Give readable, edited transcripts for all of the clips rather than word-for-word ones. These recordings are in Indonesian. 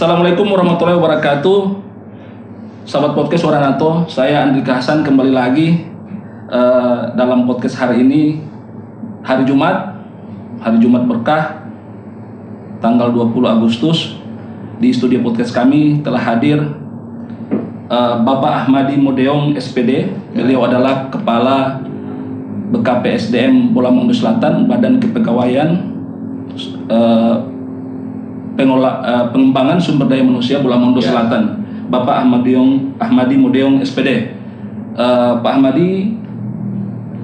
Assalamualaikum warahmatullahi wabarakatuh. Sahabat podcast Suara NATO, saya Andrika Hasan kembali lagi dalam podcast hari ini, hari Jumat berkah, tanggal 20 Agustus. Di studio podcast kami telah hadir Bapak Ahmadi Mudeong SPD. Beliau adalah Kepala BKPSDM Bolamondo Selatan, Badan Kepegawaian Pengembangan Sumber Daya Manusia Bolamondo Selatan, Bapak Ahmadi Mudeong SPD. Pak Ahmadi,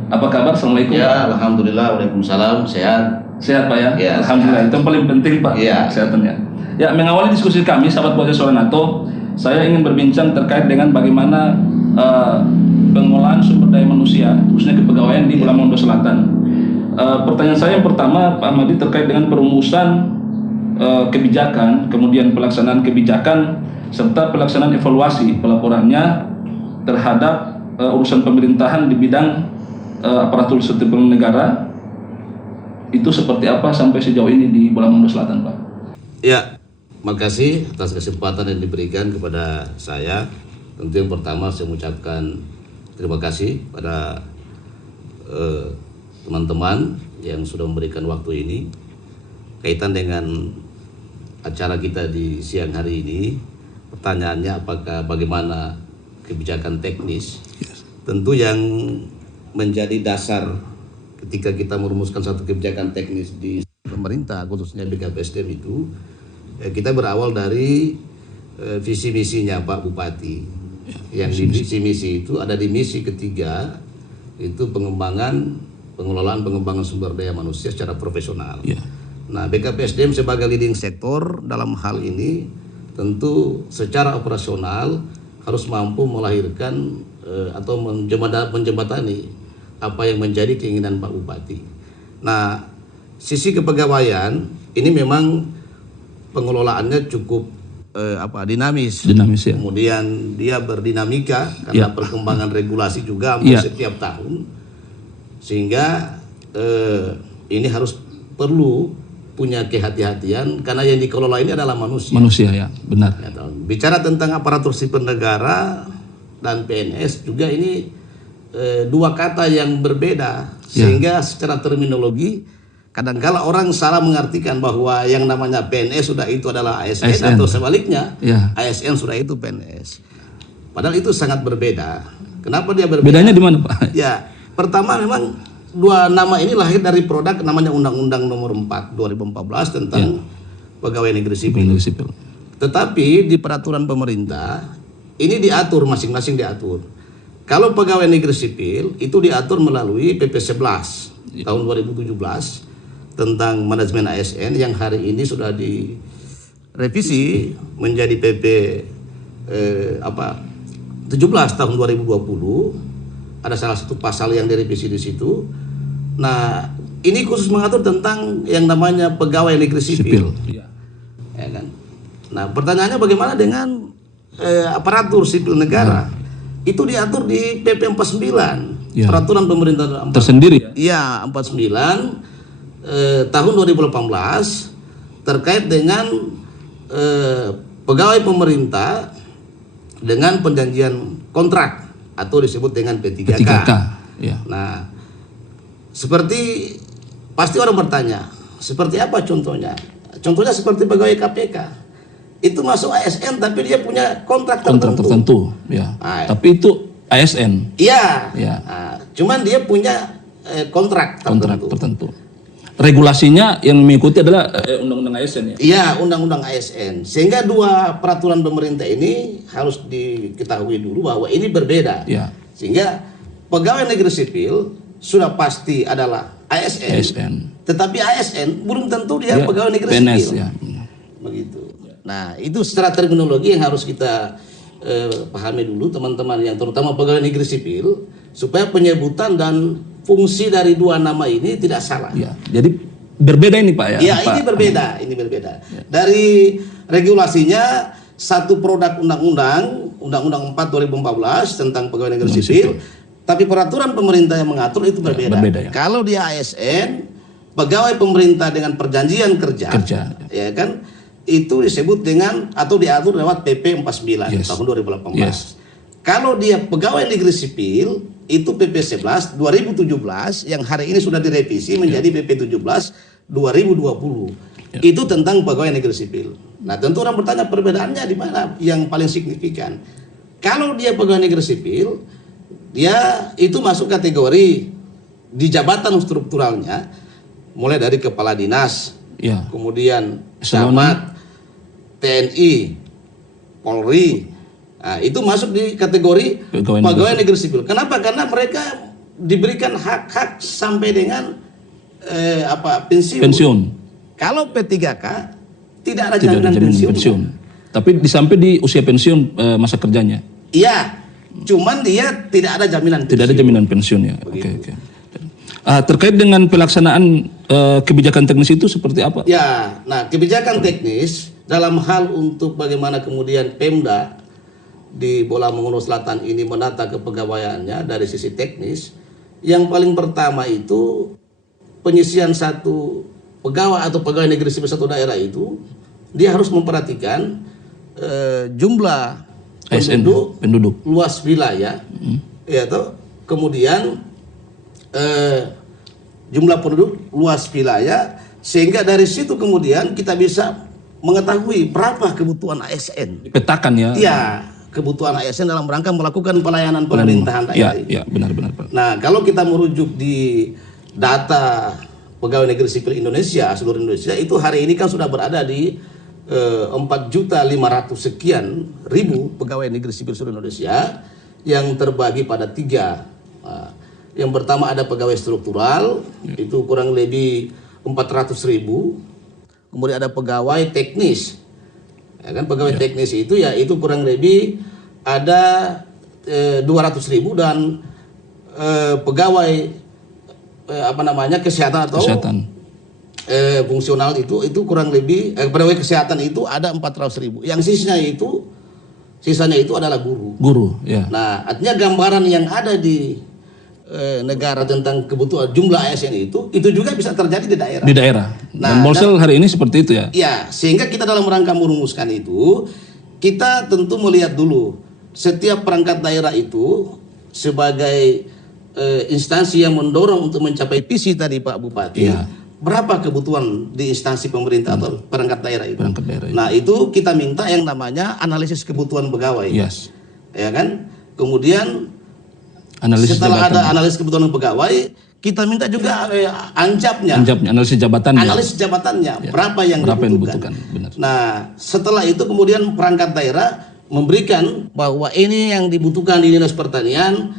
apa kabar? Assalamualaikum. Ya, alhamdulillah, waalaikumsalam. Sehat Pak ya? Ya, alhamdulillah, sehat. itu yang paling penting Pak, kesehatannya. Ya, mengawali diskusi kami, sahabat podcast Suara NATO, saya ingin berbincang terkait dengan bagaimana pengelolaan sumber daya manusia, khususnya kepegawaian di Bolamondo Selatan. Pertanyaan saya yang pertama, Pak Ahmadi, terkait dengan perumusan kebijakan, kemudian pelaksanaan kebijakan, serta pelaksanaan evaluasi pelaporannya terhadap urusan pemerintahan di bidang aparatur sipil negara itu seperti apa sampai sejauh ini di Bolamondo Selatan, Pak? Ya, makasih atas kesempatan yang diberikan kepada saya. Tentu yang pertama saya mengucapkan terima kasih pada teman-teman yang sudah memberikan waktu ini kaitan dengan acara kita di siang hari ini. Pertanyaannya bagaimana kebijakan teknis? Tentu yang menjadi dasar ketika kita merumuskan satu kebijakan teknis di pemerintah, khususnya BKPSDM itu, kita berawal dari visi misinya Pak Bupati. Yang di visi misi itu ada di misi ketiga, itu pengembangan sumber daya manusia secara profesional. Nah, BKPSDM sebagai leading sektor dalam hal ini tentu secara operasional harus mampu melahirkan atau menjembatani apa yang menjadi keinginan Pak Bupati. Nah, sisi kepegawaian ini memang pengelolaannya cukup dinamis ya. Kemudian dia berdinamika karena perkembangan regulasi juga hampir setiap tahun, sehingga ini harus perlu punya kehati-hatian karena yang dikelola ini adalah manusia. Manusia ya, benar. Bicara tentang aparatur sipil negara dan PNS juga ini dua kata yang berbeda, sehingga secara terminologi kadang-kala orang salah mengartikan bahwa yang namanya PNS sudah itu adalah ASN. Atau sebaliknya, ASN sudah itu PNS. Padahal itu sangat berbeda. Kenapa dia berbeda? Bedanya di mana, Pak? Ya, pertama memang dua nama ini lahir dari produk namanya Undang-Undang Nomor 4 2014 tentang Pegawai Negeri Sipil. Tetapi di peraturan pemerintah ini diatur, masing-masing diatur. Kalau pegawai negeri sipil itu diatur melalui PP 11 tahun 2017 tentang manajemen ASN yang hari ini sudah direvisi menjadi PP 17 tahun 2020. Ada salah satu pasal yang direvisi di situ. Nah, ini khusus mengatur tentang yang namanya pegawai negeri sipil. Ya kan? Nah, pertanyaannya bagaimana dengan aparatur sipil negara? Itu diatur di PP 49, peraturan pemerintah tersendiri. Iya, 49 tahun 2018 terkait dengan pegawai pemerintah dengan perjanjian kontrak atau disebut dengan P3K. Nah, seperti pasti orang bertanya, seperti apa contohnya? Contohnya seperti pegawai KPK. Itu masuk ASN tapi dia punya kontrak tertentu. Tapi itu ASN. Iya. Cuman dia punya kontrak tertentu. Regulasinya yang mengikuti adalah Undang-Undang ASN ya? Iya, Undang-Undang ASN. Sehingga dua peraturan pemerintah ini harus diketahui dulu bahwa ini berbeda. Sehingga pegawai negeri sipil sudah pasti adalah ASN. Tetapi ASN belum tentu dia pegawai negeri sipil. Begitu. Nah, itu secara terminologi yang harus kita pahami dulu teman-teman yang terutama pegawai negeri sipil, supaya penyebutan dan fungsi dari dua nama ini tidak salah. Jadi berbeda ini Pak ya? Ini berbeda. Dari regulasinya satu produk Undang-Undang 4 2014 tentang pegawai negeri sipil, tapi peraturan pemerintah yang mengatur itu berbeda. Kalau dia ASN, pegawai pemerintah dengan perjanjian kerja. Ya kan? itu disebut dengan atau diatur lewat PP 49 Yes. tahun 2018. Yes. Kalau dia pegawai negeri sipil itu PP 11 2017 yang hari ini sudah direvisi menjadi PP 17 2020. Ya. Itu tentang pegawai negeri sipil. Nah, tentu orang bertanya perbedaannya di mana yang paling signifikan. Kalau dia pegawai negeri sipil, dia itu masuk kategori di jabatan strukturalnya mulai dari kepala dinas, Ya. kemudian Eselon. camat, TNI, Polri. Nah, itu masuk di kategori pegawai negeri sipil. Kenapa? Karena mereka diberikan hak-hak sampai dengan pensiun. Kalau P3K tidak ada jaminan pensiun. Tapi sampai di usia pensiun masa kerjanya. Iya, cuman dia tidak ada jaminan pensiun. Tidak ada jaminan pensiun ya. Oke. Terkait dengan pelaksanaan kebijakan teknis itu seperti apa? Ya, nah kebijakan teknis dalam hal untuk bagaimana kemudian Pemda di Bola Mongondo Selatan ini menata kepegawaiannya dari sisi teknis, yang paling pertama itu penyisian satu pegawai atau pegawai negeri sipil satu daerah itu dia harus memperhatikan jumlah ASN, penduduk, luas wilayah, ya toh, kemudian jumlah penduduk luas wilayah, sehingga dari situ kemudian kita bisa mengetahui berapa kebutuhan ASN. Dipetakan ya. Iya, kebutuhan ASN dalam rangka melakukan pelayanan pemerintahan daerah. Ya, benar-benar Pak. Nah, kalau kita merujuk di data pegawai negeri sipil Indonesia, seluruh Indonesia itu hari ini kan sudah berada di 4.500.000 sekian pegawai negeri sipil seluruh Indonesia yang terbagi pada 3. Yang pertama ada pegawai struktural, itu kurang lebih 400.000. Kemudian ada pegawai teknis. Ya kan, pegawai teknis itu ya itu kurang lebih ada 200.000 dan pegawai kesehatan atau fungsional itu kurang lebih pegawai kesehatan itu ada 400.000. Yang sisanya itu adalah guru. Ya. Nah, artinya gambaran yang ada di negara tentang kebutuhan jumlah ASN itu juga bisa terjadi di daerah. Di daerah. Nah, dan Molsel hari ini seperti itu ya. Ya, sehingga kita dalam rangka merumuskan itu, kita tentu melihat dulu setiap perangkat daerah itu sebagai instansi yang mendorong untuk mencapai visi tadi Pak Bupati. Ya. Berapa kebutuhan di instansi pemerintah atau perangkat daerah itu? Perangkat daerah itu. Nah, itu kita minta yang namanya analisis kebutuhan pegawai. Yes. Ya kan? Kemudian Analisis setelah jabatan. ada analisis kebutuhan pegawai, kita minta juga anjapnya, analisis jabatannya. analisis jabatannya, Ya. berapa yang dibutuhkan. Benar. Nah, setelah itu kemudian perangkat daerah memberikan bahwa ini yang dibutuhkan di dinas pertanian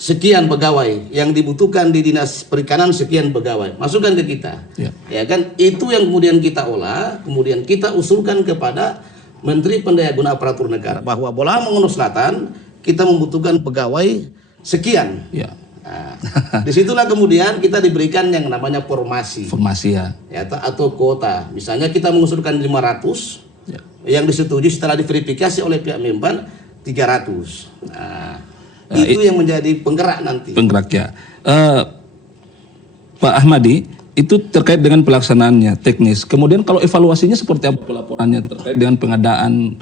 sekian pegawai, yang dibutuhkan di dinas perikanan sekian pegawai, masukkan ke kita. Ya kan, itu yang kemudian kita olah, kemudian kita usulkan kepada Menteri Pendayagunaan Aparatur Negara bahwa Bola Mongondo Selatan kita membutuhkan pegawai sekian. Ya. Nah, disitulah kemudian kita diberikan yang namanya formasi. Formasi ya. Atau kuota. Misalnya kita mengusulkan 500, yang disetujui setelah diverifikasi oleh pihak Menpan 300. Nah, itu yang menjadi penggerak nanti. Penggerak ya. Pak Ahmadi, itu terkait dengan pelaksanaannya teknis. Kemudian kalau evaluasinya seperti apa pelaporannya terkait dengan pengadaan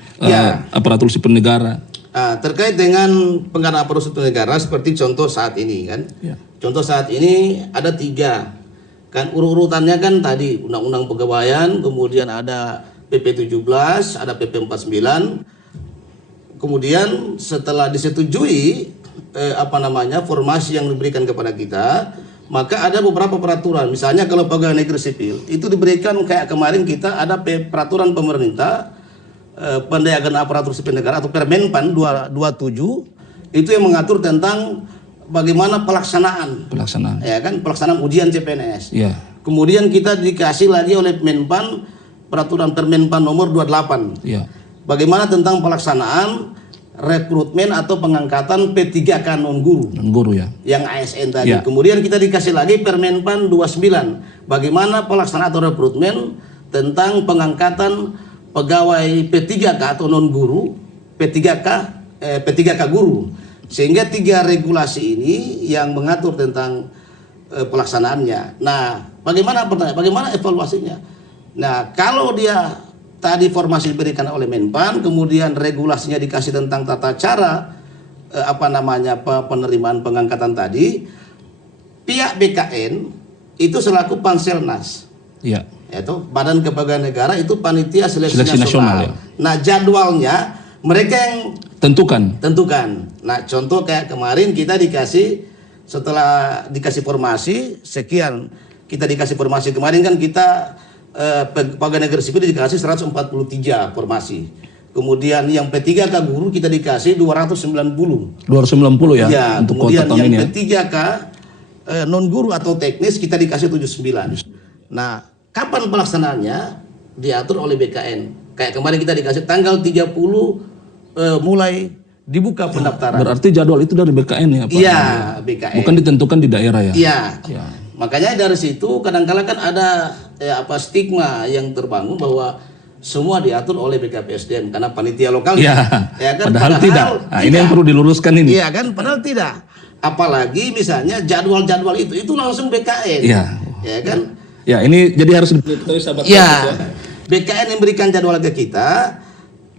aparatur sipil negara? Terkait dengan pengadaan aparatur sipil negara seperti contoh saat ini kan. Contoh saat ini ada 3 kan, urutannya kan tadi Undang-Undang Pegawaian, kemudian ada PP 17, ada PP 49. Kemudian setelah disetujui formasi yang diberikan kepada kita, maka ada beberapa peraturan. Misalnya kalau pegawai negeri sipil itu diberikan kayak kemarin kita ada peraturan pemerintah Pendayagunaan Aparatur Sipil Negara atau Permenpan 27 itu yang mengatur tentang bagaimana pelaksanaan ya kan, pelaksanaan ujian CPNS. Kemudian kita dikasih lagi oleh Menpan peraturan Permenpan nomor 28. Bagaimana tentang pelaksanaan rekrutmen atau pengangkatan P3K non guru ya, yang ASN tadi. Kemudian kita dikasih lagi Permenpan 29 bagaimana pelaksanaan atau rekrutmen tentang pengangkatan pegawai P3K atau non guru, P3K guru. Sehingga 3 regulasi ini yang mengatur tentang pelaksanaannya. Nah, bagaimana evaluasinya? Nah, kalau dia tadi formasi diberikan oleh Menpan, kemudian regulasinya dikasih tentang tata cara penerimaan pengangkatan tadi, pihak BKN itu selaku Panselnas, Ya. yaitu Badan Kepegawaian Negara itu panitia seleksi Seleksi nasional, nasional. ya. Nah, jadwalnya mereka yang tentukan. Nah, contoh kayak kemarin kita setelah dikasih formasi sekian, kita dikasih formasi kemarin kan kita pegawai negeri sipil dikasih 143 formasi. Kemudian yang P3K guru kita dikasih 290. 290 ya, Ya, untuk kemudian kuota tahun yang ini ya. P3K non guru atau teknis kita dikasih 79. Nah, kapan pelaksanaannya diatur oleh BKN. Kayak kemarin kita dikasih tanggal 30 mulai dibuka pendaftaran. Berarti jadwal itu dari BKN ya, Pak? Iya, BKN. Bukan ditentukan di daerah ya? Iya. Ya. Makanya dari situ kadang-kala kan ada stigma yang terbangun bahwa semua diatur oleh BKPSDM karena panitia lokal. Ya, kan? padahal tidak. Nah, ini yang perlu diluruskan ini. Iya kan, padahal tidak. Apalagi misalnya jadwal-jadwal itu langsung BKN. Iya. Ya kan? Ya, ini jadi harus diketahui sahabat. Ya. BKN yang berikan jadwal ke kita,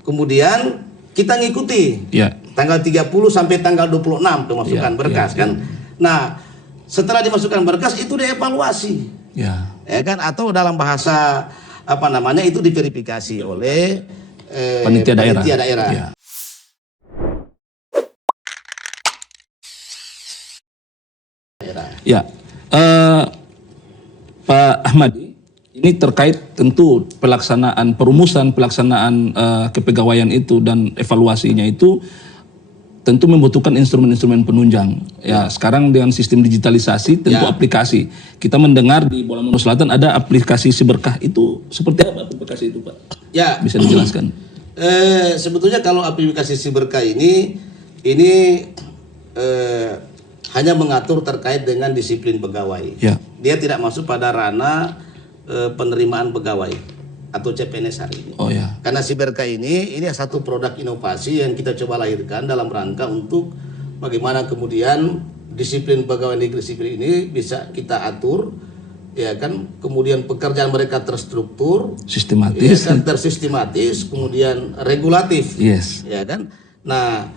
kemudian kita ngikuti. Ya. Tanggal 30 sampai tanggal 26 pemasukan berkas kan. Nah, setelah dimasukkan berkas itu dievaluasi. Ya. Ya kan, atau dalam bahasa itu diverifikasi oleh Panitia daerah. Ya. Ya, Pak Ahmadi, ini terkait tentu pelaksanaan kepegawaian itu dan evaluasinya itu tentu membutuhkan instrumen-instrumen penunjang. Ya, sekarang dengan sistem digitalisasi tentu aplikasi. Kita mendengar di Bola Mondo Selatan ada aplikasi Siberkah, itu seperti apa aplikasi itu, Pak? Ya, bisa dijelaskan. Sebetulnya kalau aplikasi Siberkah ini hanya mengatur terkait dengan disiplin pegawai. Ya. Dia tidak masuk pada ranah penerimaan pegawai atau CPNS hari ini. Oh ya. Karena Siberkah ini satu produk inovasi yang kita coba lahirkan dalam rangka untuk bagaimana kemudian disiplin pegawai negeri sipil ini bisa kita atur, ya kan, kemudian pekerjaan mereka terstruktur, sistematis, ya kan, tersistematis, kemudian regulatif, yes, ya kan. Nah,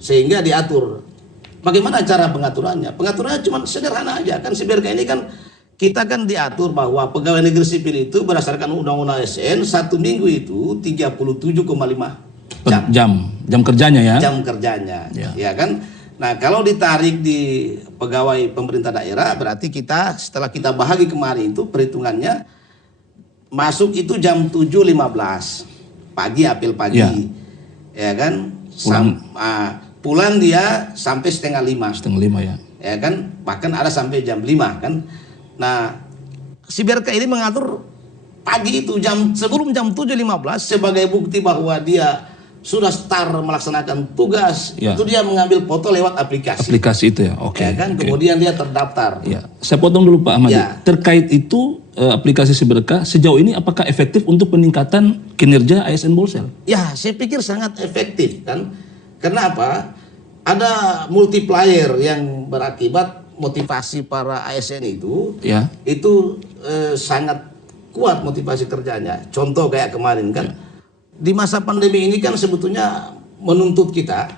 sehingga diatur. Bagaimana cara pengaturannya? Pengaturannya cuma sederhana aja kan. Siberkah ini kan kita kan diatur bahwa pegawai negeri sipil itu berdasarkan undang-undang ASN 1 minggu itu 37,5 jam kerjanya ya. Jam kerjanya, ya kan. Nah, kalau ditarik di pegawai pemerintah daerah berarti kita setelah kita bahagi kemarin itu perhitungannya masuk itu jam 7.15 pagi, apel pagi, ya kan. Pulang dia sampai setengah 5 ya. Ya kan, bahkan ada sampai jam 5 kan. Nah, Siberkah ini mengatur pagi itu sebelum jam 7.15 sebagai bukti bahwa dia sudah start melaksanakan tugas. Itu dia mengambil foto lewat aplikasi. Aplikasi itu ya, oke. Ya kan, kemudian dia terdaftar. Ya, saya potong dulu Pak Ahmad. Terkait itu aplikasi Siberkah sejauh ini apakah efektif untuk peningkatan kinerja ASN Bolsel? Ya, saya pikir sangat efektif kan. Karena apa? Ada multiplier yang berakibat motivasi para ASN itu, itu sangat kuat motivasi kerjanya. Contoh kayak kemarin kan, di masa pandemi ini kan sebetulnya menuntut kita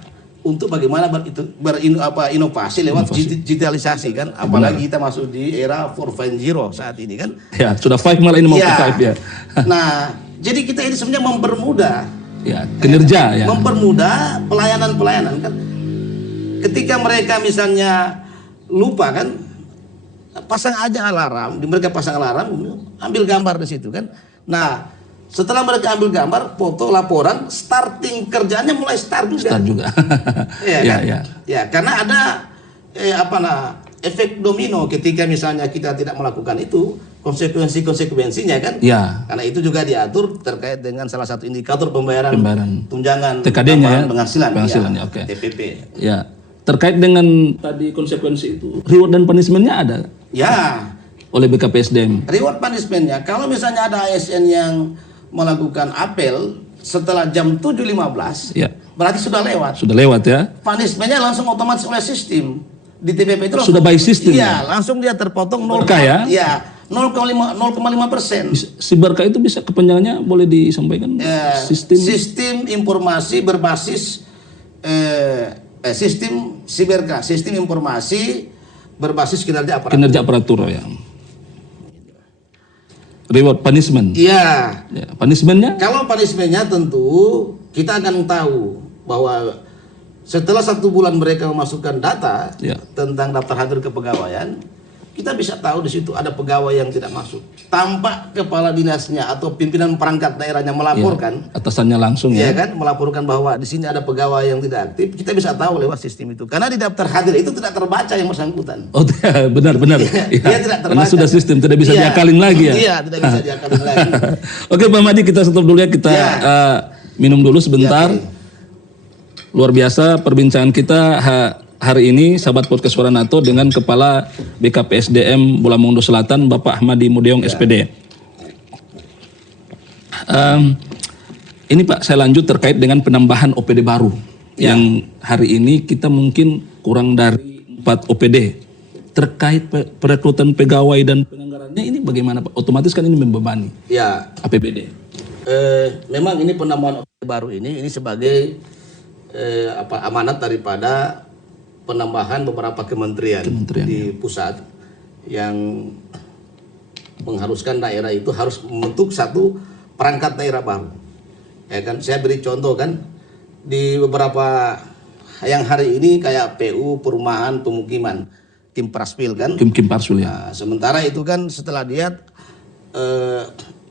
untuk bagaimana berinovasi lewat digitalisasi kan. Apalagi kita masuk di era 4.0 saat ini kan. Ya, sudah 5 malah ini mau ke 5 ya. Nah, jadi kita ini sebenarnya mempermudah kinerja ya. Mempermudah pelayanan kan. Ketika mereka misalnya lupa kan, pasang aja alarm, mereka pasang alarm, ambil gambar di situ kan. Nah, setelah mereka ambil gambar, foto, laporan, starting kerjanya mulai start juga. Ya, kan? Ya, karena ada efek domino ketika misalnya kita tidak melakukan itu, konsekuensinya kan. Karena itu juga diatur terkait dengan salah satu indikator pembayaran tunjangan TKD-nya penghasilan ya, TPP. Ya. Terkait dengan tadi konsekuensi itu, reward dan punishment-nya ada? Ya. Oleh BKPSDM. Reward punishment-nya, kalau misalnya ada ASN yang melakukan apel setelah jam 7.15, berarti sudah lewat. Sudah lewat ya. Punishment-nya langsung otomatis oleh sistem. Di TPP itu sudah by system. Iya, langsung dia terpotong 0. Ya? Iya, 0,5%. Siberka itu bisa kepanjangannya boleh disampaikan? Sistem informasi berbasis sistem siberka, sistem informasi berbasis kinerja aparatur. Kinerja aparatur ya. Reward punishment. Iya. Ya, punishmentnya? Kalau punishmentnya tentu kita akan tahu bahwa setelah 1 bulan mereka memasukkan data tentang daftar hadir kepegawaian, kita bisa tahu di situ ada pegawai yang tidak masuk. Tanpa kepala dinasnya atau pimpinan perangkat daerahnya melaporkan, atasannya langsung ya. Iya kan, melaporkan bahwa di sini ada pegawai yang tidak aktif, kita bisa tahu lewat sistem itu. Karena di daftar hadir itu tidak terbaca yang bersangkutan. Oh, benar-benar. Dia tidak terbaca. Karena sudah sistem tidak bisa diakalin lagi ya. Iya, tidak bisa diakalin lagi. Oke, Pak Madi, kita stop dulu ya, kita minum dulu sebentar. Luar biasa perbincangan kita hari ini, sahabat podcast Suara NATO, dengan Kepala BKPSDM Bolamondo Selatan, Bapak Ahmadi Mudeong SPD. Ini Pak, saya lanjut terkait dengan penambahan OPD baru. Yang hari ini kita mungkin kurang dari 4 OPD. Terkait perekrutan pegawai dan penganggarannya ini bagaimana Pak? Otomatis kan ini membebani APBD. Memang ini penambahan OPD baru ini sebagai amanat daripada penambahan beberapa kementerian di pusat yang mengharuskan daerah itu harus membentuk satu perangkat daerah baru. Ya kan, saya beri contoh kan di beberapa yang hari ini kayak PU, perumahan, pemukiman, Kim Praspil kan. Kim Praspil ya. Nah, sementara itu kan setelah dia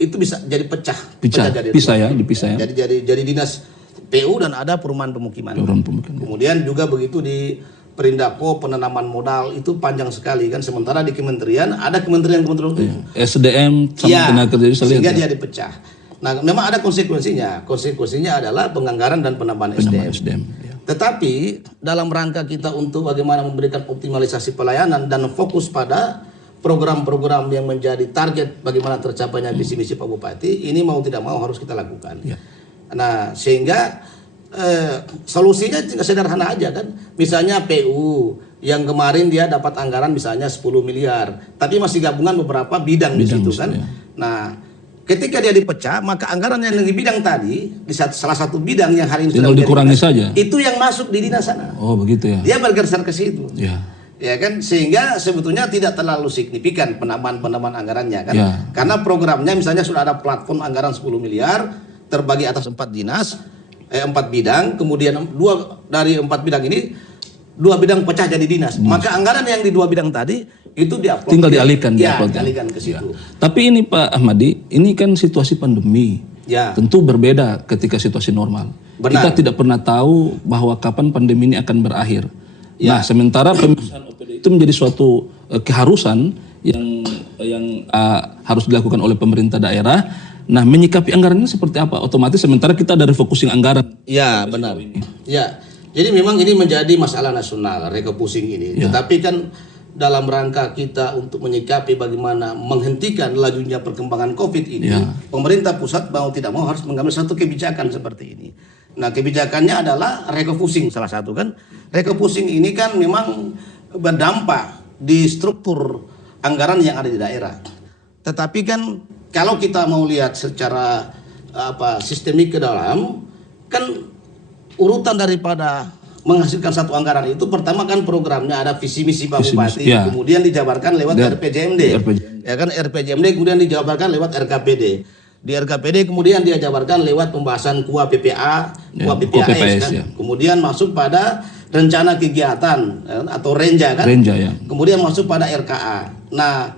itu bisa jadi pecah dipisah ya. Jadi dinas PU dan ada perumahan pemukiman. Kemudian juga begitu di Perindako penanaman modal itu panjang sekali kan, sementara di kementerian ada kementerian SDM sama tenaga kerja sehingga dia dipecah. Nah, memang ada konsekuensinya. Konsekuensinya adalah penganggaran dan penambahan SDM. Tetapi dalam rangka kita untuk bagaimana memberikan optimalisasi pelayanan dan fokus pada program-program yang menjadi target bagaimana tercapainya visi misi Pak Bupati, ini mau tidak mau harus kita lakukan. Nah, sehingga solusinya sederhana aja kan. Misalnya PU yang kemarin dia dapat anggaran misalnya 10 miliar, tapi masih gabungan beberapa bidang di situ kan. Nah, ketika dia dipecah, maka anggaran yang di bidang tadi di salah satu bidang yang hari ini tinggal dikurangi saja. Itu yang masuk di dinas sana. Oh, begitu ya. Dia bergeser ke situ. Ya kan, sehingga sebetulnya tidak terlalu signifikan penambahan anggarannya kan. Karena programnya misalnya sudah ada platform anggaran 10 miliar terbagi atas 4 dinas, 4 bidang, kemudian 2 dari 4 bidang ini 2 bidang pecah jadi dinas. Maka anggaran yang di 2 bidang tadi itu diupload, tinggal dialihkan, dialihkan ke situ. Tapi ini Pak Ahmadi, ini kan situasi pandemi. Tentu berbeda ketika situasi normal. Kita tidak pernah tahu bahwa kapan pandemi ini akan berakhir. Nah, sementara pemisahan OPD itu menjadi suatu keharusan yang harus dilakukan oleh pemerintah daerah. Nah, menyikapi anggaran ini seperti apa? Otomatis sementara kita ada refocusing anggaran. Ya, benar. Ya, jadi memang ini menjadi masalah nasional, refocusing ini. Tetapi kan dalam rangka kita untuk menyikapi bagaimana menghentikan lajunya perkembangan COVID ini, pemerintah pusat mau tidak mau harus mengambil satu kebijakan seperti ini. Nah, kebijakannya adalah refocusing salah satu kan. Refocusing ini kan memang berdampak di struktur anggaran yang ada di daerah. Tetapi kan kalau kita mau lihat secara sistemik ke dalam, kan urutan daripada menghasilkan satu anggaran itu pertama kan programnya ada visi misi Pak Bupati, kemudian dijabarkan lewat RPJMD. Ya kan, RPJMD kemudian dijabarkan lewat RKPD. Di RKPD kemudian dijabarkan lewat pembahasan KUA PPA, KUA PPAS kan. Kemudian masuk pada rencana kegiatan atau renja kan. Kemudian masuk pada RKA. Nah,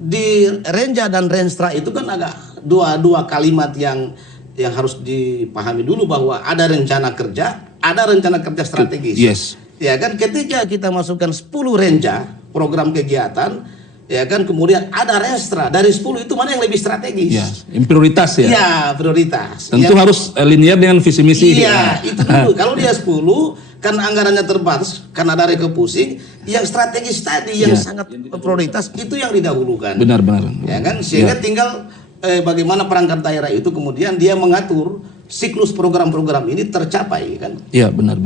di renja dan renstra itu kan agak dua kalimat yang harus dipahami dulu, bahwa ada rencana kerja, ada rencana kerja strategis. Ya kan, ketika kita masukkan 10 renja program kegiatan, ya kan, kemudian ada renstra, dari 10 itu mana yang lebih strategis? Yang prioritas ya. Ya, prioritas. Tentu harus linear dengan visi misi. Iya, itu dulu. Kalau dia 10 kan anggarannya terbatas, karena ada refocusing, yang strategis tadi yang sangat prioritas itu yang didahulukan. Benar. Ya kan, sehingga tinggal bagaimana perangkat daerah itu kemudian dia mengatur siklus program-program ini tercapai kan. Iya, benar.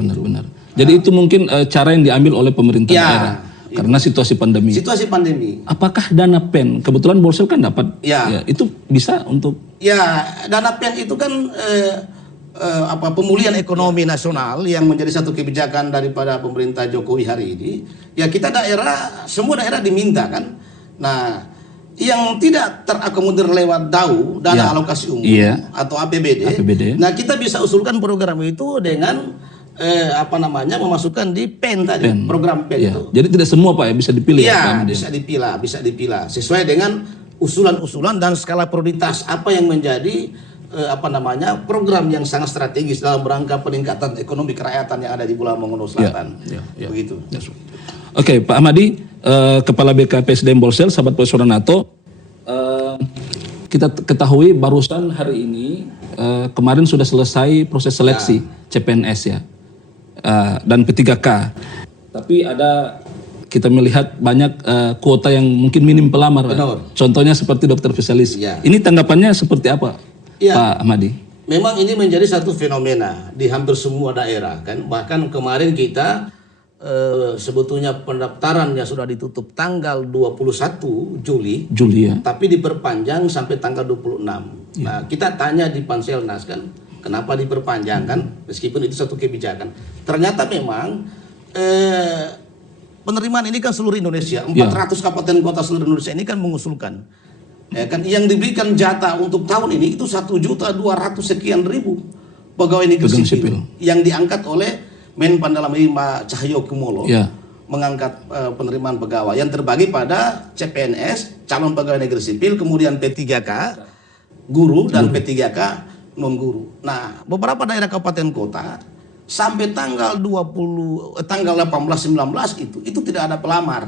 Jadi itu mungkin cara yang diambil oleh pemerintah daerah Karena situasi pandemi. Situasi pandemi. Apakah dana PEN? Kebetulan Bolsel kan dapat. Ya. Itu bisa untuk. Ya, dana PEN itu kan pemulihan ekonomi nasional yang menjadi satu kebijakan daripada pemerintah Jokowi hari ini. Ya kita semua daerah diminta kan. Nah, yang tidak terakomodir lewat DAU, dana alokasi umum atau APBD. Nah, kita bisa usulkan program itu dengan memasukkan di PEN tadi, program PEN itu. Jadi tidak semua Pak ya bisa dipilih. Iya, bisa dipilah sesuai dengan usulan-usulan dan skala prioritas apa yang menjadi program yang sangat strategis dalam rangka peningkatan ekonomi kerakyatan yang ada di Pulau Mongondo Selatan. Begitu. Oke, Pak Ahmadi, Kepala BKPSDM Bolsel, sahabat Profesor Renato, kita ketahui barusan hari ini kemarin sudah selesai proses seleksi CPNS ya, dan P3K. Tapi kita melihat banyak kuota yang mungkin minim pelamar. Contohnya seperti dokter spesialis. Ini tanggapannya seperti apa, Pak Ahmadi? Memang ini menjadi satu fenomena di hampir semua daerah kan. Bahkan kemarin kita sebetulnya pendaftarannya sudah ditutup tanggal 21 Juli ya. Tapi diperpanjang sampai tanggal 26. Nah, kita tanya di Panselnas kan, kenapa diperpanjang kan, meskipun itu satu kebijakan. Ternyata memang penerimaan ini kan seluruh Indonesia, 400 kabupaten kota seluruh Indonesia ini kan mengusulkan. Ya kan, yang diberikan jatah untuk tahun ini itu 1.200.000 sekian pegawai negeri sipil yang diangkat oleh Menpan dalam ini Mbak Cahyo Kumolo mengangkat penerimaan pegawai yang terbagi pada CPNS, calon pegawai negeri sipil, kemudian P3K, guru dan P3K non guru. Nah, beberapa daerah kabupaten kota sampai tanggal 18-19 itu tidak ada pelamar.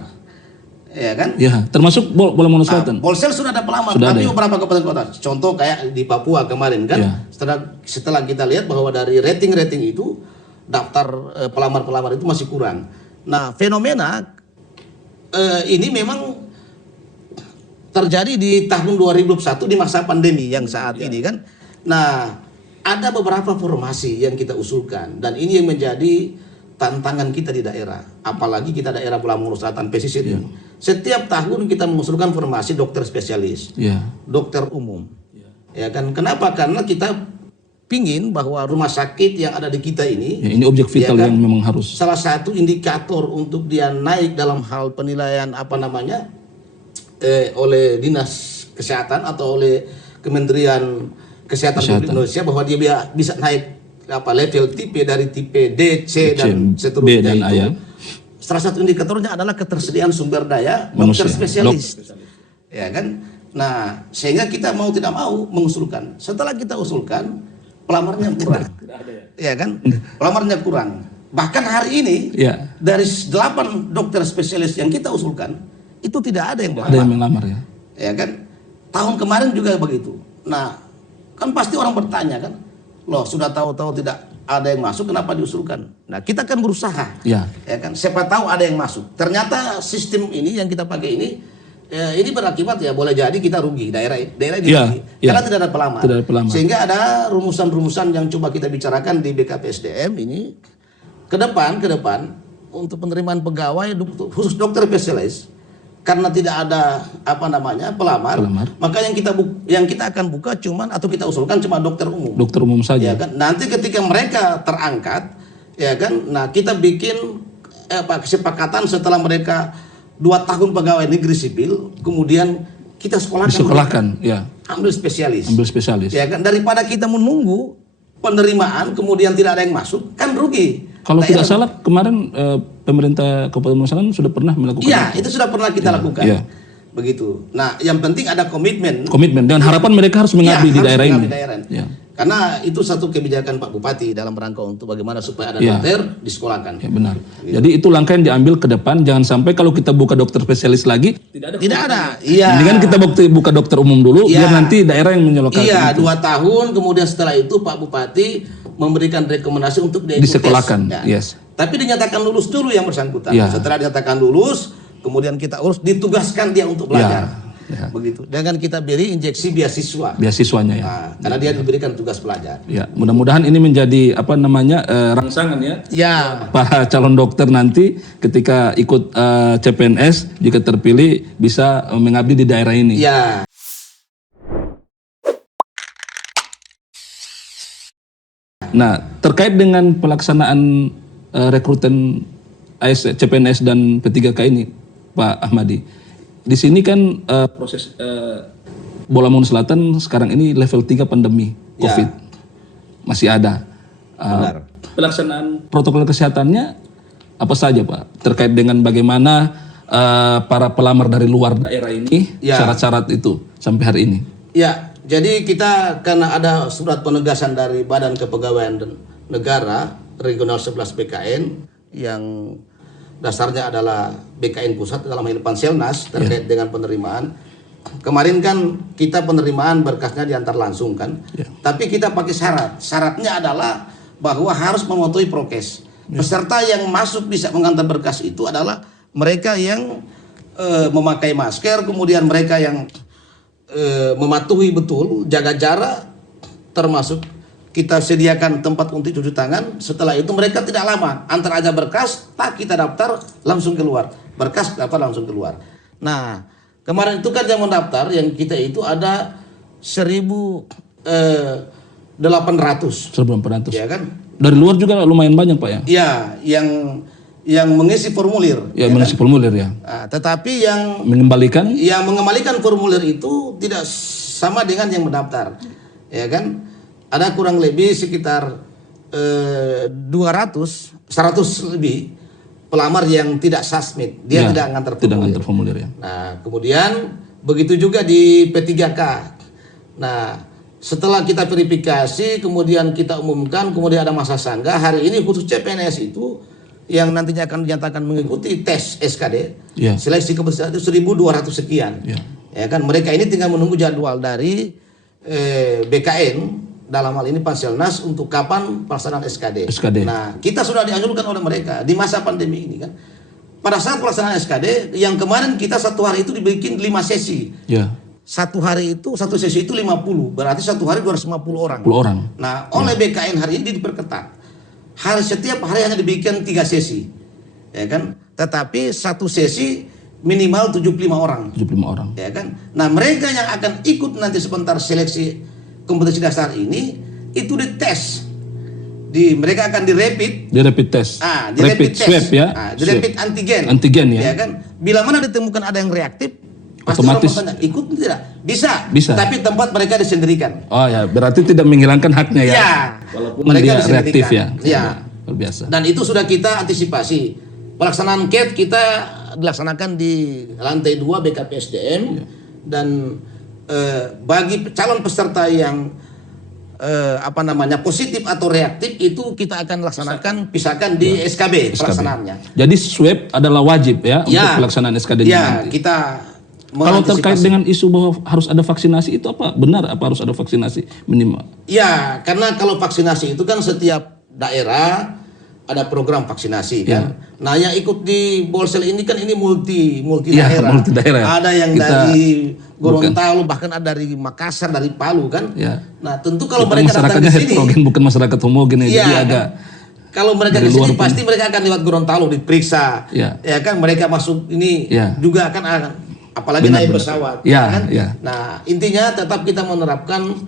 Ya kan? Ya, termasuk Pulau Mongondo Selatan. Bolsel sudah ada pelamar, tapi beberapa kabupaten kota. Contoh kayak di Papua kemarin kan, setelah kita lihat bahwa dari rating itu daftar pelamar-pelamar itu masih kurang. Nah, fenomena ini memang terjadi di tahun 2021 di masa pandemi yang saat ini kan. Nah, ada beberapa formasi yang kita usulkan dan ini yang menjadi tantangan kita di daerah. Apalagi kita daerah Pulau Mongondo Selatan pesisir ini. Setiap tahun kita mengusulkan formasi dokter spesialis, dokter umum. Ya kan? Kenapa? Karena kita pingin bahwa rumah sakit yang ada di kita ini, ini objek vital yang memang harus. Salah satu indikator untuk dia naik dalam hal penilaian oleh Dinas Kesehatan atau oleh Kementerian Kesehatan Republik Indonesia bahwa dia bisa naik level tipe dari tipe D, C dan seterusnya itu. Salah satu indikatornya adalah ketersediaan sumber daya dokter spesialis. Ya kan? Nah, sehingga kita mau tidak mau mengusulkan. Setelah kita usulkan, pelamarnya kurang, ya kan? Pelamarnya kurang. Bahkan hari ini dari 8 dokter spesialis yang kita usulkan itu tidak ada yang melamar. Ya kan? Tahun kemarin juga begitu. Nah, kan pasti orang bertanya kan, loh sudah tahu-tahu tidak ada yang masuk, kenapa diusulkan? Nah, kita kan berusaha, ya kan? Siapa tahu ada yang masuk. Ternyata sistem ini yang kita pakai ini berakibat boleh jadi kita rugi, daerah ini rugi karena tidak ada pelamar. Sehingga ada rumusan-rumusan yang coba kita bicarakan di BKPSDM ini ke depan untuk penerimaan pegawai khusus dokter spesialis karena tidak ada pelamar. Maka yang kita akan buka atau kita usulkan cuma dokter umum saja. Ya kan? Nanti ketika mereka terangkat, ya kan, nah kita bikin kesepakatan setelah mereka 2 tahun pegawai negeri sipil, kemudian kita sekolahkan, ambil spesialis. Ya kan, daripada kita menunggu penerimaan kemudian tidak ada yang masuk, kan rugi. Kalau tidak salah kemarin pemerintah Kabupaten Mongondo Selatan sudah pernah melakukan. Iya, itu sudah pernah kita lakukan. Begitu. Nah, yang penting ada komitmen dan harapan mereka harus mengabdi di daerah ini. Karena itu satu kebijakan Pak Bupati dalam rangka untuk bagaimana supaya ada dokter disekolahkan. Ya, benar. Gitu. Jadi itu langkah yang diambil ke depan, jangan sampai kalau kita buka dokter spesialis lagi tidak ada. Iya. Mendingan kita buka dokter umum dulu biar nanti daerah yang menyalurkan. Iya, 2 tahun kemudian setelah itu Pak Bupati memberikan rekomendasi untuk disekolahkan. Tapi dinyatakan lulus dulu yang bersangkutan. Setelah dinyatakan lulus, kemudian kita urus, ditugaskan dia untuk belajar. Ya. Begitu. Dengan kita beri injeksi beasiswa. Beasiswanya ya. Nah, karena dia diberikan tugas pelajar. Ya, mudah-mudahan ini menjadi rangsangan ya. Ya. Para calon dokter nanti ketika ikut CPNS jika terpilih bisa mengabdi di daerah ini. Ya. Nah, terkait dengan pelaksanaan rekruten CPNS dan P3K ini, Pak Ahmadi, di sini kan proses Bolamun Selatan sekarang ini level 3 pandemi COVID masih ada. Benar. Pelaksanaan protokol kesehatannya apa saja, Pak? Terkait dengan bagaimana para pelamar dari luar daerah ini syarat-syarat itu sampai hari ini. Ya, jadi kita karena ada surat penegasan dari Badan Kepegawaian Negara Regional 11 BKN yang dasarnya adalah BKN Pusat dalam hal ini Panselnas terkait dengan penerimaan. Kemarin kan kita penerimaan berkasnya diantar langsung kan, tapi kita pakai syarat. Syaratnya adalah bahwa harus mematuhi prokes. Peserta yang masuk bisa mengantar berkas itu adalah mereka yang memakai masker, kemudian mereka yang mematuhi betul jaga jarak, termasuk kita sediakan tempat untuk cuci tangan. Setelah itu mereka tidak lama antar aja berkas, tak kita daftar langsung keluar, berkas dapat langsung keluar. Nah, kemarin itu kan yang mendaftar yang kita itu ada 1.800. 1.800. Ya kan? Dari luar juga lumayan banyak, Pak ya. Ya, yang mengisi formulir. Ya, mengisi formulir ya. Nah, tetapi yang mengembalikan formulir itu tidak sama dengan yang mendaftar. Ya kan? Ada kurang lebih sekitar 100 lebih pelamar yang tidak submit. Dia tidak ngantar formulir. Tidak ngantar formulir ya. Nah, kemudian begitu juga di P3K. Nah, setelah kita verifikasi, kemudian kita umumkan, kemudian ada masa sanggah. Hari ini khusus CPNS itu yang nantinya akan dinyatakan mengikuti tes SKD, seleksi kepesertaan itu 1.200 sekian. Ya kan, mereka ini tinggal menunggu jadwal dari BKN dalam hal ini Panselnas untuk kapan pelaksanaan SKD. Nah, kita sudah dianjurkan oleh mereka di masa pandemi ini kan. Pada saat pelaksanaan SKD yang kemarin kita satu hari itu dibikin 5 sesi. Satu hari itu, satu sesi itu 50, berarti satu hari 250 orang. 10 orang. Nah, oleh BKN hari ini diperketat. Setiap hari hanya dibikin 3 sesi. Ya kan? Tetapi satu sesi minimal 75 orang. 75 orang. Ya kan? Nah, mereka yang akan ikut nanti sebentar seleksi kompetensi dasar ini itu dites. Mereka akan dirapid. Di rapid test. Di rapid test. Swab ya. Di rapid antigen. Antigen ya. Ya kan? Bila mana ditemukan ada yang reaktif, pasti otomatis orang bertanya, ikut tidak? Bisa. Tapi tempat mereka disendirikan. Oh ya, berarti tidak menghilangkan haknya ya. Walaupun mereka dia reaktif ya. Luar biasa. Dan itu sudah kita antisipasi. Pelaksanaan CAT kita dilaksanakan di lantai 2 BKPSDM dan bagi calon peserta yang positif atau reaktif itu kita akan laksanakan pisahkan di SKB pelaksanaannya. Jadi swab adalah wajib ya untuk pelaksanaan SKD-nya. Ya, kita kalau terkait dengan isu bahwa harus ada vaksinasi itu apa? Benar apa harus ada vaksinasi minimal? Ya, karena kalau vaksinasi itu kan setiap daerah ada program vaksinasi kan. Nah, yang ikut di Bolsel ini kan ini multi daerah. Multi daerah. Ada yang dari Gorontalo, bahkan ada dari Makassar, dari Palu kan. Nah, tentu kalau itu mereka datang ke sini heterogen, bukan masyarakat homogen ya. Jadi agak kalau mereka ke sini pasti mereka akan lewat Gorontalo diperiksa. Ya kan, mereka masuk ini juga akan apalagi naik pesawat. Kan? Nah, intinya tetap kita menerapkan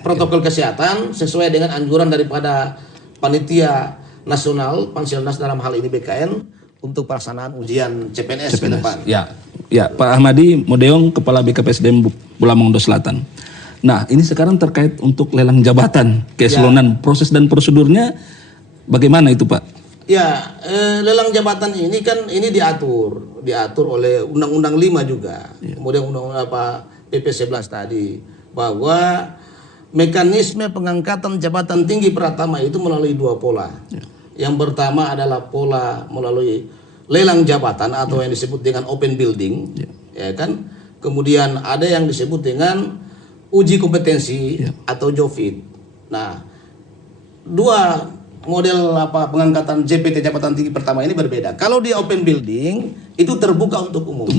protokol kesehatan sesuai dengan anjuran daripada panitia nasional Panselnas dalam hal ini BKN untuk pelaksanaan ujian CPNS ke depan. Ya, Pak Ahmadi Modeong, Kepala BKPSDM Bolamongondo Selatan. Nah, ini sekarang terkait untuk lelang jabatan keeselonan, proses dan prosedurnya bagaimana itu, Pak? Ya, lelang jabatan ini kan ini diatur oleh Undang-Undang 5 juga. Kemudian Undang-Undang PP 11 tadi bahwa mekanisme pengangkatan jabatan tinggi Pratama itu melalui 2 pola. Yang pertama adalah pola melalui lelang jabatan atau yang disebut dengan open building, ya kan. Kemudian ada yang disebut dengan uji kompetensi atau JOVIT. Nah, 2 model pengangkatan JPT jabatan tinggi pertama ini berbeda. Kalau di open building itu terbuka untuk umum.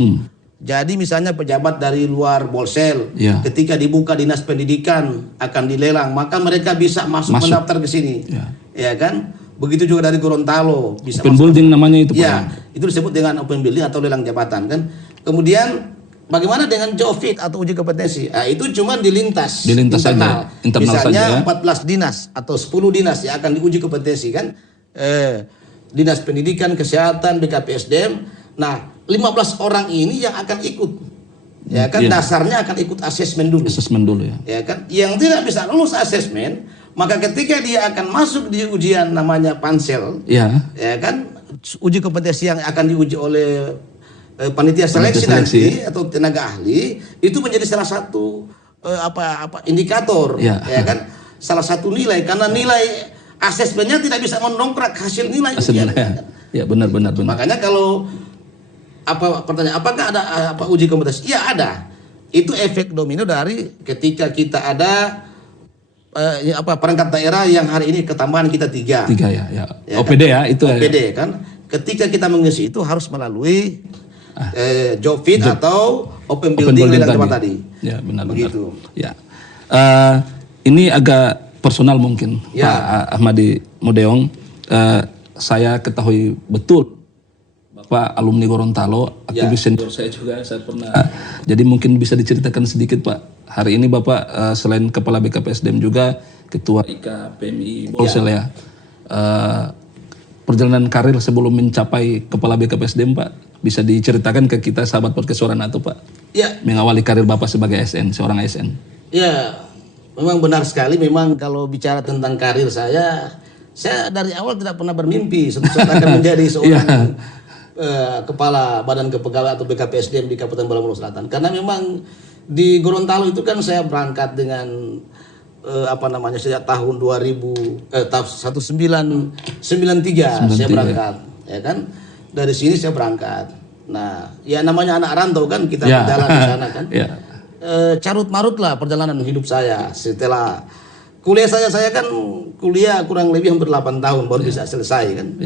Jadi misalnya pejabat dari luar Bolsel, Ya. ketika dibuka dinas pendidikan akan dilelang, maka mereka bisa masuk. Mendaftar ke sini, ya kan? Begitu juga dari Gorontalo bisa. Open building namanya itu, Pak. Ya, itu disebut dengan open building atau lelang jabatan kan. Kemudian bagaimana dengan JOFIT atau uji kompetensi? Nah, itu cuma di lintas saja, internal misalnya saja, ya. 14 dinas atau 10 dinas yang akan diuji kompetensi kan. Dinas Pendidikan, Kesehatan, BKPSDM. Nah, 15 orang ini yang akan ikut. Ya kan, dasarnya akan ikut asesmen dulu. Asesmen dulu ya. Ya kan, yang tidak bisa lulus asesmen, maka ketika dia akan masuk di ujian namanya pansel, ya kan, uji kompetensi yang akan diuji oleh panitia seleksi nanti atau tenaga ahli, itu menjadi salah satu indikator, ya kan, salah satu nilai, karena nilai asesmennya tidak bisa mendongkrak hasil nilai ujian. Ya, benar. Makanya kalau pertanyaan apakah ada uji kompetensi? Iya, ada. Itu efek domino dari ketika kita ada perangkat daerah yang hari ini ketambahan kita 3 ya OPD kan? Itu OPD kan. Ketika kita mengisi itu harus melalui JOFIT atau open building tadi. Ya, benar. Begitu. Ya. Ini agak personal mungkin, Pak Ahmadi Modeong. Saya ketahui betul Bapak alumni Gorontalo, aktivis senior saya juga, saya pernah. Jadi mungkin bisa diceritakan sedikit, Pak. Hari ini Bapak selain Kepala BKPSDM juga Ketua IKA PMI Bolsel ya. Perjalanan karir sebelum mencapai Kepala BKPSDM, Pak, bisa diceritakan ke kita sahabat podcast Suara NATO, Pak? Ya. Mengawali karir Bapak sebagai ASN, seorang ASN. Ya, memang benar sekali. Memang kalau bicara tentang karir saya dari awal tidak pernah bermimpi suatu saat akan menjadi seorang kepala Badan Kepegawaian atau BKPSDM di Kabupaten Bolamongo Selatan. Karena memang di Gorontalo itu kan saya berangkat dengan sejak tahun 1993 saya berangkat, ya kan. Dari sini saya berangkat. Nah, ya namanya anak rantau kan, kita berjalan di sana kan. Carut marut lah perjalanan hidup saya. Setelah kuliah saya kan kuliah kurang lebih hampir 8 tahun baru bisa selesai kan.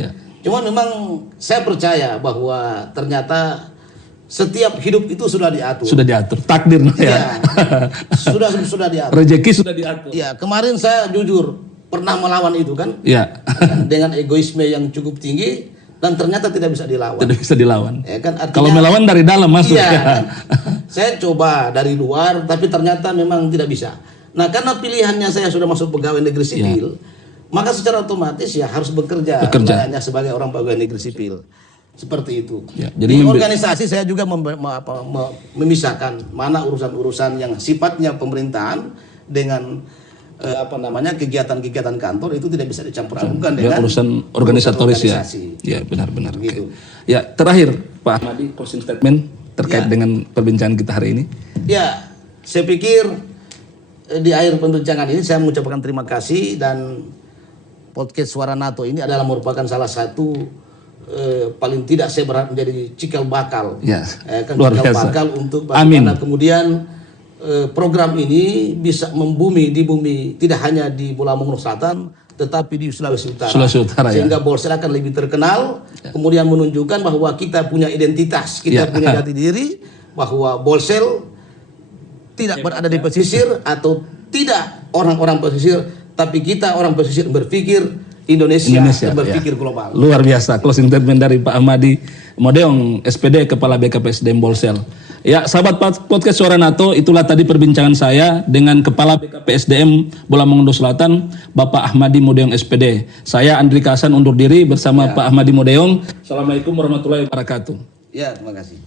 Cuma memang saya percaya bahwa ternyata setiap hidup itu sudah diatur. Sudah diatur, takdir ya. Sudah diatur. Rezeki sudah diatur. Ya, kemarin saya jujur pernah melawan itu kan. Dengan egoisme yang cukup tinggi dan ternyata tidak bisa dilawan. Tidak bisa dilawan. Ya kan, artinya, kalau melawan dari dalam masuk. Kan? Saya coba dari luar tapi ternyata memang tidak bisa. Nah, karena pilihannya saya sudah masuk pegawai negeri sipil, maka secara otomatis ya harus bekerja layaknya sebagai orang pegawai negeri sipil. Seperti itu. Jadi di organisasi saya juga memisahkan mana urusan-urusan yang sifatnya pemerintahan dengan kegiatan-kegiatan kantor itu tidak bisa dicampur adukan dengan urusan organisatoris ya. Ya, benar-benar. Gitu. Ya, terakhir Pak Ahmadi, closing statement terkait dengan perbincangan kita hari ini. Ya, saya pikir di akhir perbincangan ini saya mengucapkan terima kasih, dan podcast Suara NATO ini adalah merupakan salah satu paling tidak saya berharap menjadi cikal bakal, luar biasa. Bakal untuk bagaimana kemudian program ini bisa di bumi tidak hanya di Bolamongo Selatan tetapi di Sulawesi Utara, sehingga Bolsel akan lebih terkenal, kemudian menunjukkan bahwa kita punya identitas, kita punya jati diri, bahwa Bolsel tidak berada di pesisir atau tidak orang-orang pesisir, tapi kita orang pesisir berpikir Indonesia berpikir global. Luar biasa closing statement dari Pak Ahmadi Modeong, SPD Kepala BKPSDM Bolsel. Ya, sahabat podcast Suara NATO, itulah tadi perbincangan saya dengan Kepala BKPSDM Bolamongo Selatan, Bapak Ahmadi Modeong SPD. Saya Andri Kasan undur diri bersama Pak Ahmadi Modeong. Assalamualaikum warahmatullahi wabarakatuh. Ya, terima kasih.